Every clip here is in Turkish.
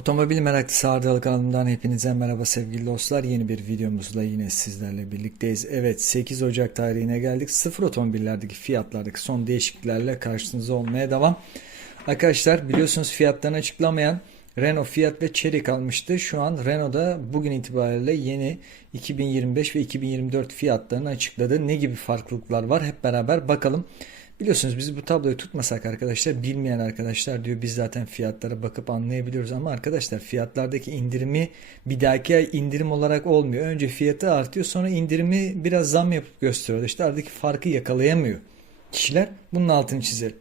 Otomobil meraklısı Hardalı kanalımdan hepinize merhaba sevgili dostlar. Yeni bir videomuzla yine sizlerle birlikteyiz. Evet 8 Ocak tarihine geldik. Sıfır otomobillerdeki fiyatlardaki son değişikliklerle karşınızda olmaya devam. Arkadaşlar biliyorsunuz fiyatlarını açıklamayan Renault Fiat ve Chery kalmıştı. Şu an Renault'da bugün itibariyle yeni 2025 ve 2024 fiyatlarını açıkladı. Ne gibi farklılıklar var hep beraber bakalım. Biliyorsunuz biz bu tabloyu tutmasak arkadaşlar bilmeyen arkadaşlar diyor biz zaten fiyatlara bakıp anlayabiliyoruz ama arkadaşlar fiyatlardaki indirimi bir dahaki ay indirim olarak olmuyor. Önce fiyatı artıyor sonra indirimi biraz zam yapıp gösteriyor. İşte aradaki farkı yakalayamıyor kişiler. Bunun altını çizelim.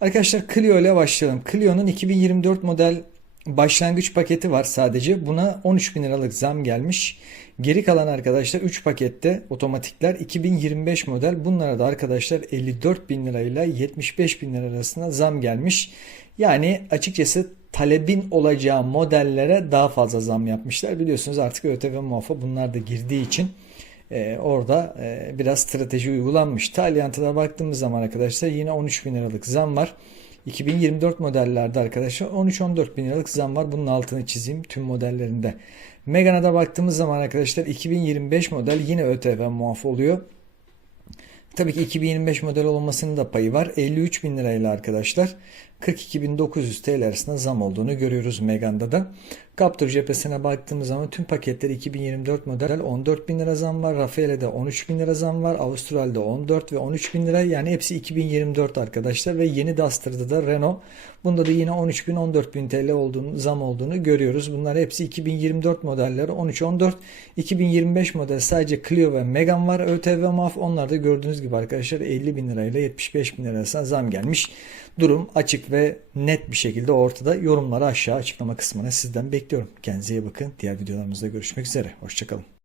Arkadaşlar Clio ile başlayalım. Clio'nun 2024 model başlangıç paketi var sadece. Buna 13 bin liralık zam gelmiş. Geri kalan arkadaşlar 3 pakette otomatikler 2025 model. Bunlara da arkadaşlar 54 bin lirayla 75 bin lira arasında zam gelmiş. Yani açıkçası talebin olacağı modellere daha fazla zam yapmışlar. Biliyorsunuz artık ÖTV muafı bunlar da girdiği için e, orada e, biraz strateji uygulanmış. Taliant'a baktığımız zaman arkadaşlar yine 13 bin liralık zam var. 2024 modellerde arkadaşlar 13-14 bin liralık zam var. Bunun altını çizeyim tüm modellerinde. Megane'a da baktığımız zaman arkadaşlar 2025 model yine ÖTV muaf oluyor. Tabii ki 2025 model olmasının da payı var. 53 bin lirayla arkadaşlar 42.900 TL arasında zam olduğunu görüyoruz Megane'da da. Captur cephesine baktığımız zaman tüm paketler 2024 model 14 bin lira zam var. Rafael'e 13 bin lira zam var. Avustralya'da 14 ve 13 bin lira yani hepsi 2024 arkadaşlar ve yeni Duster'da da Renault. Bunda da yine 13 bin 14 bin TL olduğunu, zam olduğunu görüyoruz. Bunlar hepsi 2024 modeller 13-14. 2025 model sadece Clio ve Megane var. ÖTV muaf onlar da gördüğünüz gibi arkadaşlar 50 bin lirayla 75 bin lira arasında zam gelmiş. Durum ve net bir şekilde ortada. Yorumları aşağı açıklama kısmına sizden bekliyorum. Kendinize iyi bakın. Diğer videolarımızda görüşmek üzere. Hoşçakalın.